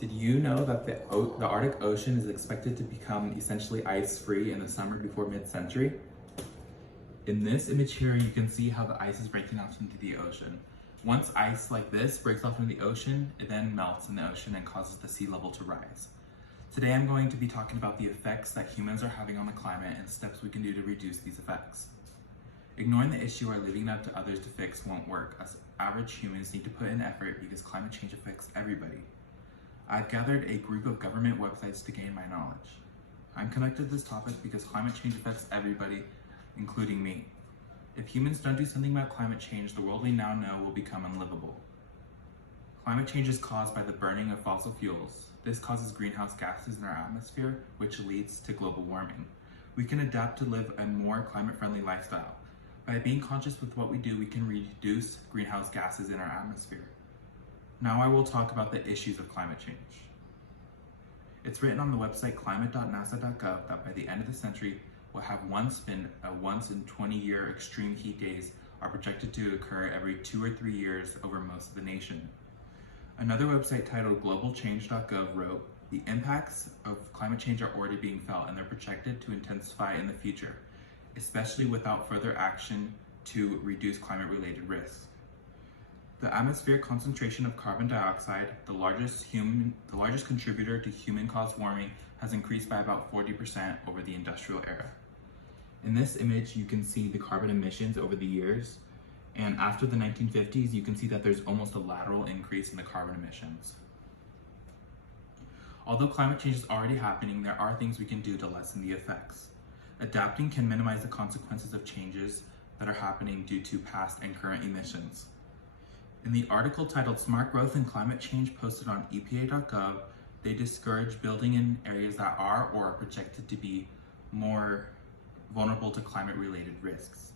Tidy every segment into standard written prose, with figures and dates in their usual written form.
Did you know that the Arctic Ocean is expected to become essentially ice-free in the summer before mid-century? In this image here, you can see how the ice is breaking off into the ocean. Once ice like this breaks off into the ocean, it then melts in the ocean and causes the sea level to rise. Today I'm going to be talking about the effects that humans are having on the climate and steps we can do to reduce these effects. Ignoring the issue or leaving it up to others to fix won't work, as average humans need to put in effort because climate change affects everybody. I've gathered a group of government websites to gain my knowledge. I'm connected to this topic because climate change affects everybody, including me. If humans don't do something about climate change, the world we now know will become unlivable. Climate change is caused by the burning of fossil fuels. This causes greenhouse gases in our atmosphere, which leads to global warming. We can adapt to live a more climate-friendly lifestyle. By being conscious with what we do, we can reduce greenhouse gases in our atmosphere. Now I will talk about the issues of climate change. It's written on the website climate.nasa.gov that by the end of the century, we'll have once in 20-year extreme heat days are projected to occur every 2 or 3 years over most of the nation. Another website titled globalchange.gov wrote, the impacts of climate change are already being felt and they're projected to intensify in the future, especially without further action to reduce climate-related risks. The atmospheric concentration of carbon dioxide, the largest contributor to human-caused warming, has increased by about 40% over the industrial era. In this image, you can see the carbon emissions over the years, and after the 1950s, you can see that there's almost a lateral increase in the carbon emissions. Although climate change is already happening, there are things we can do to lessen the effects. Adapting can minimize the consequences of changes that are happening due to past and current emissions. In the article titled Smart Growth and Climate Change posted on EPA.gov, they discourage building in areas that are or are projected to be more vulnerable to climate-related risks.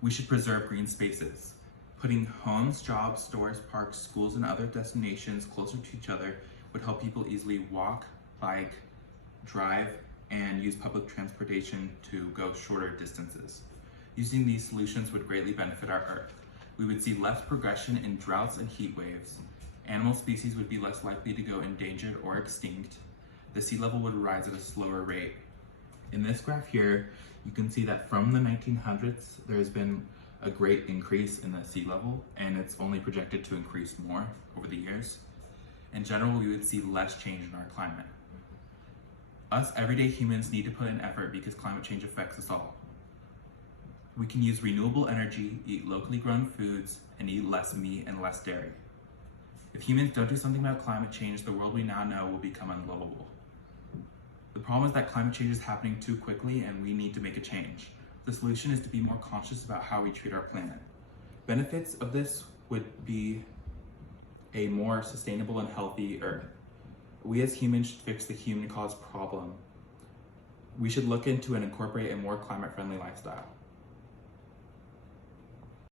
We should preserve green spaces. Putting homes, jobs, stores, parks, schools, and other destinations closer to each other would help people easily walk, bike, drive, and use public transportation to go shorter distances. Using these solutions would greatly benefit our Earth. We would see less progression in droughts and heat waves. Animal species would be less likely to go endangered or extinct. The sea level would rise at a slower rate. In this graph here, you can see that from the 1900s, there has been a great increase in the sea level, and it's only projected to increase more over the years. In general, we would see less change in our climate. Us everyday humans need to put in effort because climate change affects us all. We can use renewable energy, eat locally grown foods, and eat less meat and less dairy. If humans don't do something about climate change, the world we now know will become unlivable. The problem is that climate change is happening too quickly and we need to make a change. The solution is to be more conscious about how we treat our planet. Benefits of this would be a more sustainable and healthy Earth. We as humans should fix the human-caused problem. We should look into and incorporate a more climate-friendly lifestyle.